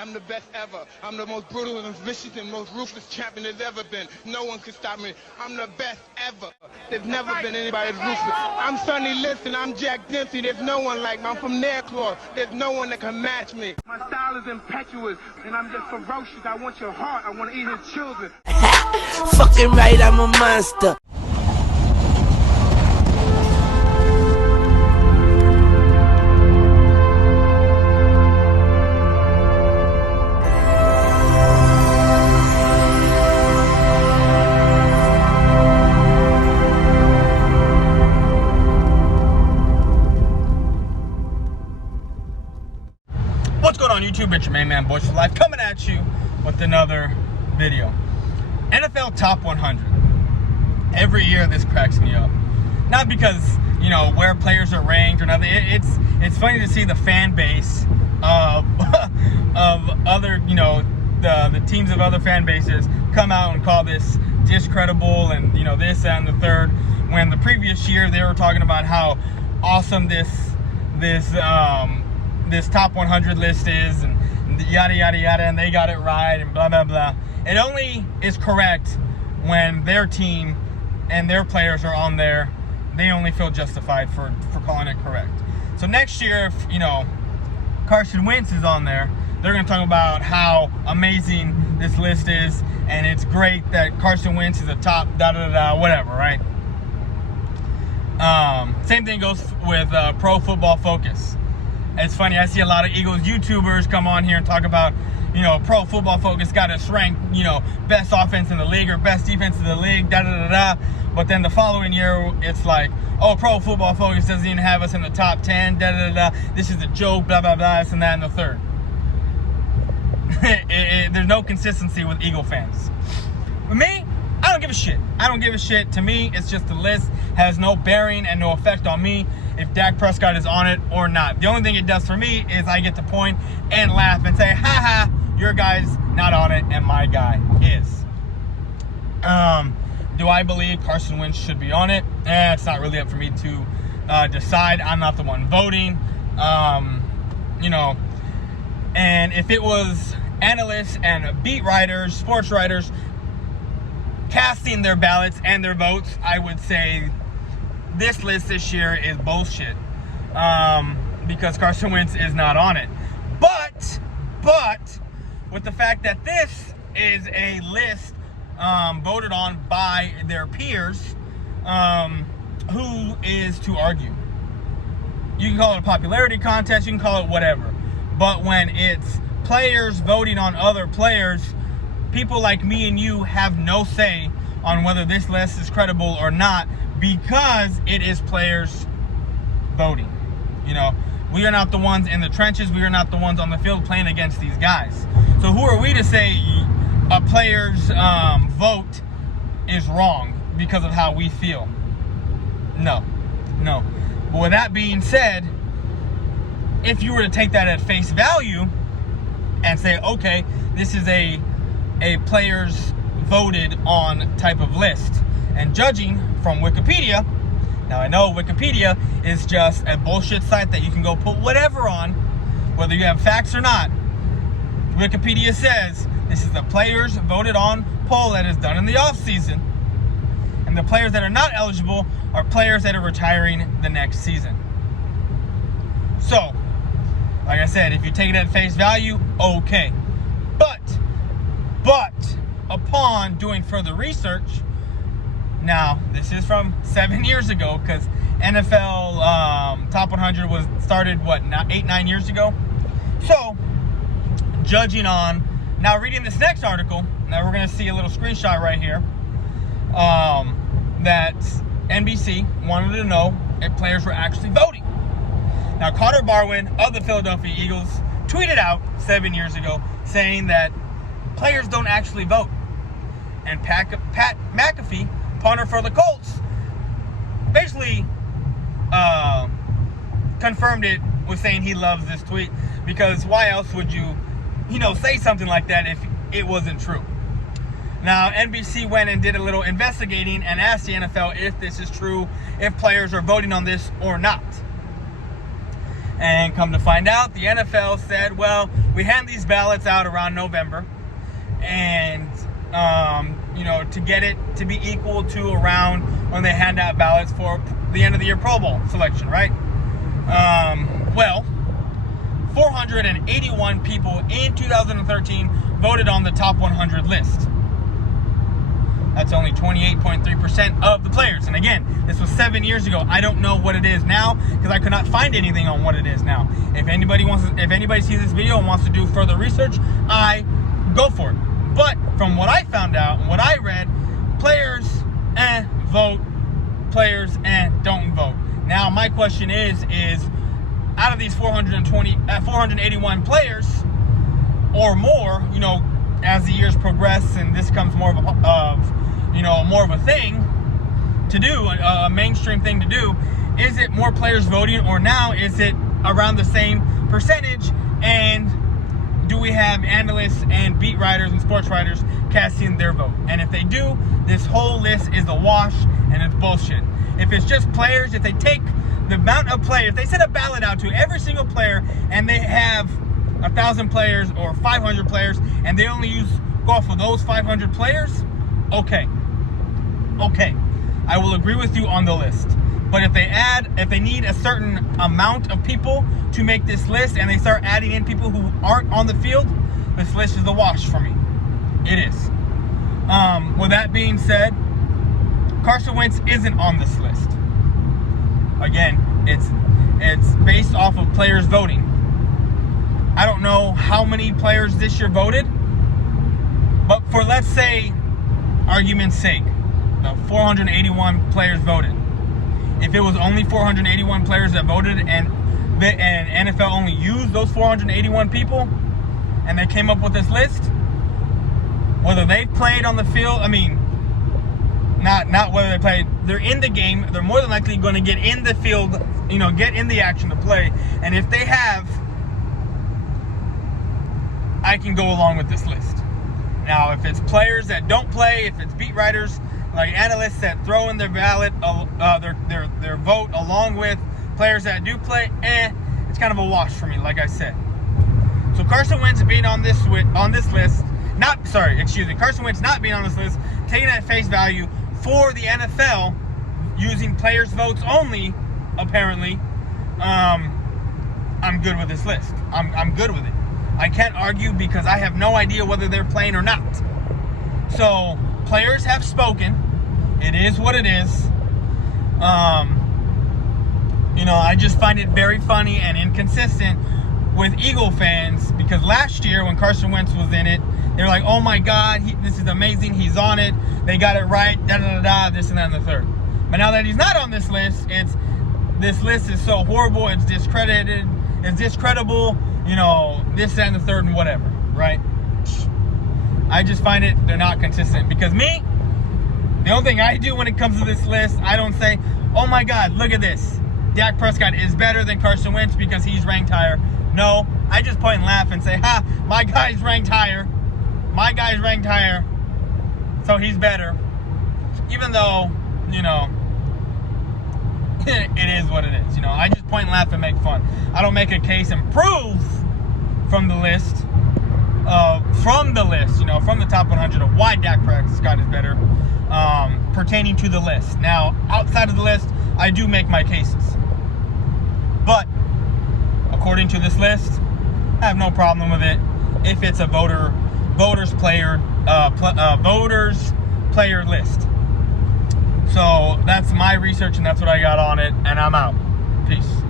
I'm the best ever. I'm the most brutal and vicious and most ruthless champion there's ever been. No one can stop me. I'm the best ever. There's never been anybody as ruthless. I'm Sonny Liston. I'm Jack Dempsey. There's no one like me. I'm from Nairclaw. There's no one that can match me. My style is impetuous, and I'm just ferocious. I want your heart. I want to eat his children. Fucking right, I'm a monster. What's going on YouTube? It's your main man, Boys for Life, coming at you with another video. NFL Top 100. Every year this cracks me up. Not because, you know, where players are ranked or nothing. It's funny to see the fan base of other, you know, the teams of other fan bases come out and call this discreditable and, you know, this and the third. When the previous year they were talking about how awesome this top 100 list is and yada yada yada, and they got it right and blah blah blah. It only is correct when their team and their players are on there. They only feel justified for calling it correct. So next year, if, you know, Carson Wentz is on there, they're going to talk about how amazing this list is, and it's great that Carson Wentz is a top da da da whatever, right? Same thing goes with Pro Football Focus. It's funny, I see a lot of Eagles YouTubers come on here and talk about, you know, Pro Football Focus got us ranked, you know, best offense in the league or best defense in the league, da da da da. But then the following year, it's like, oh, Pro Football Focus doesn't even have us in the top 10, da da da da. This is a joke, blah blah blah, this and that, and the third. There's no consistency with Eagle fans. For me, I don't give a shit. I don't give a shit. To me, it's just a list, has no bearing and no effect on me if Dak Prescott is on it or not. The only thing it does for me is I get to point and laugh and say, ha ha, your guy's not on it and my guy is. Do I believe Carson Wentz should be on it? It's not really up for me to decide. I'm not the one voting. You know, and if it was analysts and beat writers, sports writers, casting their ballots and their votes, I would say this list this year is bullshit, because Carson Wentz is not on it. But with the fact that this is a list voted on by their peers, who is to argue? You can call it a popularity contest, you can call it whatever, but when it's players voting on other players, people like me and you have no say on whether this list is credible or not, because it is players voting. You know, we are not the ones in the trenches. We are not the ones on the field playing against these guys. So who are we to say a player's vote is wrong because of how we feel? No. But with that being said, if you were to take that at face value and say, okay, this is a player's voted on type of list, and judging from Wikipedia, now I know Wikipedia is just a bullshit site that you can go put whatever on, whether you have facts or not. Wikipedia says this is the players voted on poll that is done in the off season, and the players that are not eligible are players that are retiring the next season. So, like I said, if you take it at face value, okay. But upon doing further research, now this is from 7 years ago, because NFL Top 100 was started, what, 8-9 years ago? So, judging on, now reading this next article, now we're going to see a little screenshot right here, that NBC wanted to know if players were actually voting. Now, Carter Barwin of the Philadelphia Eagles tweeted out 7 years ago saying that players don't actually vote. And Pat McAfee, punter for the Colts, basically confirmed it with saying he loves this tweet, because why else would you know, say something like that if it wasn't true? Now, NBC went and did a little investigating and asked the NFL if this is true, if players are voting on this or not. And come to find out, the NFL said, well, we hand these ballots out around November, and to get it to be equal to around when they hand out ballots for the end of the year Pro Bowl selection, right? 481 people in 2013 voted on the top 100 list. That's only 28.3% of the players. And again, this was 7 years ago. I don't know what it is now because I could not find anything on what it is now. If anybody sees this video and wants to do further research, I go for it. But from what I found out and what I read, players vote, players don't vote. Now my question is out of these 481 players or more, as the years progress and this becomes more of a thing to do, a mainstream thing to do, is it more players voting, or now is it around the same percentage? And do we have analysts and beat writers and sports writers casting their vote? And if they do, this whole list is a wash and it's bullshit. If it's just players, if they take the amount of players, they send a ballot out to every single player and they have 1,000 players or 500 players and they only go off of those 500 players, okay, I will agree with you on the list. But if they need a certain amount of people to make this list and they start adding in people who aren't on the field, this list is a wash for me. It is. With that being said, Carson Wentz isn't on this list. Again, it's based off of players voting. I don't know how many players this year voted, but for, let's say, argument's sake, 481 players voted. If it was only 481 players that voted and NFL only used those 481 people and they came up with this list, whether they played on the field, not whether they played, they're in the game, they're more than likely going to get in the field, get in the action to play. And if they have, I can go along with this list. Now, if it's players that don't play, if it's beat writers, like analysts that throw in their ballot, their vote along with players that do play, it's kind of a wash for me, like I said. So Carson Wentz being on this list, Carson Wentz not being on this list, taking at face value for the NFL, using players' votes only, apparently, I'm good with this list. I'm good with it. I can't argue because I have no idea whether they're playing or not. So players have spoken. It is what it is. I just find it very funny and inconsistent with Eagle fans, because last year when Carson Wentz was in it, they were like, oh my God, this is amazing, he's on it, they got it right, da-da-da-da, this and that and the third. But now that he's not on this list, this list is so horrible, it's discredited, it's discreditable, this, that, and the third, and whatever, right? I just find they're not consistent. Because me, the only thing I do when it comes to this list, I don't say, oh my God, look at this, Dak Prescott is better than Carson Wentz because he's ranked higher. No, I just point and laugh and say, my guy's ranked higher. My guy's ranked higher, so he's better. Even though, it is what it is. I just point and laugh and make fun. I don't make a case and prove from the list, from the top 100 of why Dak Prescott is better, pertaining to the list. Now, outside of the list, I do make my cases. But according to this list, I have no problem with it if it's a voters player list. So that's my research and that's what I got on it, and I'm out. Peace.